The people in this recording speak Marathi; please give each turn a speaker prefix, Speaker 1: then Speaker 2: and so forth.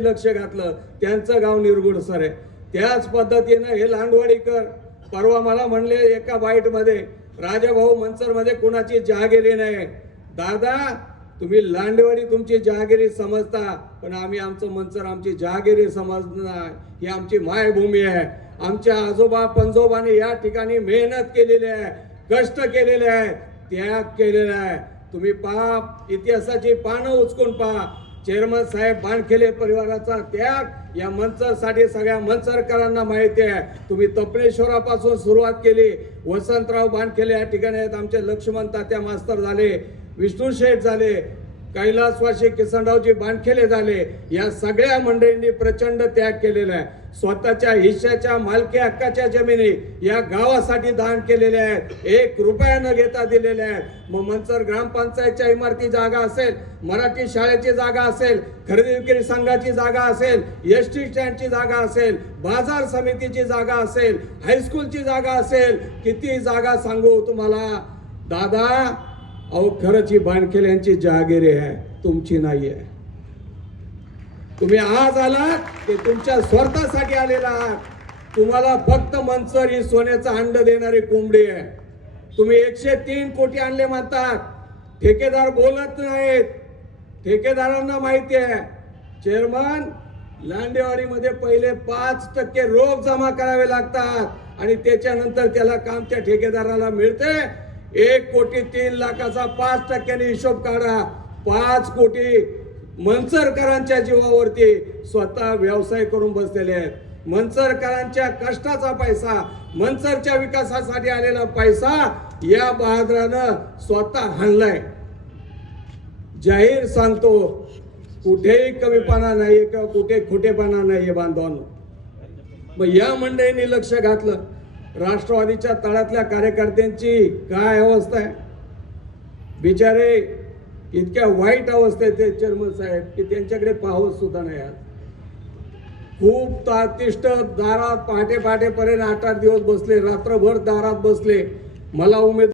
Speaker 1: लक्ष घातलं. त्यांचं गाव निरगुड सर आहे. त्याच पद्धतीनं हे लांडवाडीकर परवा मला म्हणले एका बाईटमध्ये राजाभाऊ मनसरमध्ये कुणाची जहागिरी नाही. दादा तुम्ही लांडवाडी तुमची जहागिरी समजता पण आम्ही आमचं मनसर आमची जहागिरी समजणार. ही आमची मायभूमी आहे. आमच्या आजोबा पंजोबाने या ठिकाणी मेहनत केलेली आहे कष्ट केलेले आहे त्याग केलेला आहे. तुम्ही पहा इतिहासाची पानं उचकून पहा. चेअरमन साहेब बाणखेले परिवाराचा त्याग या मंचरसाठी सगळ्या मंचरकरांना माहिती आहे. तुम्ही तपलेश्वरापासून सुरुवात केली. वसंतराव बाणखेले या ठिकाणी आहेत. आमचे लक्ष्मण तात्या मास्तर झाले. विष्णू शेठ झाले. कैलासवाशी किसनरावजी बांधखेले झाले. या सगळ्या मंडळींनी प्रचंड त्याग केलेला आहे. स्वतःच्या हिश्श्याच्या मालकी हक्काच्या जमिनी या गावासाठी दान केलेल्या आहेत. एक रुपया न घेता दिलेल्या आहेत. मग मंचर ग्रामपंचायतच्या इमारती जागा असेल मराठी शाळेची जागा असेल खरेदी विक्री संघाची जागा असेल एस टी स्टँडची जागा असेल बाजार समितीची जागा असेल हायस्कूलची जागा असेल किती जागा सांगू तुम्हाला? दादा अहो खरंच ही बाणखेल यांची जहागिरी आहे. तुमची नाही आहे तुम्ही आज आलात ते तुमच्या स्वार्थासाठी आलेला आहात. तुम्हाला फक्त मनसर ही सोन्याचं अंड देणारी कोंबडी आहे. तुम्ही एकशे तीन कोटी आणले म्हणतात. ठेकेदार बोलत नाहीत. ठेकेदारांना माहिती आहे चेअरमन लांडेवाडीमध्ये पहिले पाच टक्के रोख जमा करावे लागतात आणि त्याच्यानंतर त्याला काम त्या ठेकेदाराला मिळते. एक कोटी तीन लाखाचा पाच टक्क्याने हिशोब काढा. पाच कोटी मनसरकरांच्या जीवावरती स्वतः व्यवसाय करून बसलेले आहेत. मनसरकरांच्या कष्टाचा पैसा मनसरच्या विकासासाठी आलेला पैसा या बहादरानं स्वतः हाणलाय. जाहीर सांगतो कुठेही कमीपणा नाहीये किंवा कुठे खोटेपणा नाहीये बांधवांनो. मग या मंडळींनी लक्ष घातलं. राष्ट्रवादीच्या तळातल्या कार्यकर्त्यांची काय अवस्था आहे? बिचारे इतक्या वाईट अवस्थेत ते चेअरमन साहेब की त्यांच्याकडे पाहत सुद्धा नाही आज खूप तातिष्ट दारात पहाटे पहाटेपर्यंत आठ आठ दिवस बसले रात्रभर दारात बसले. मला उमेद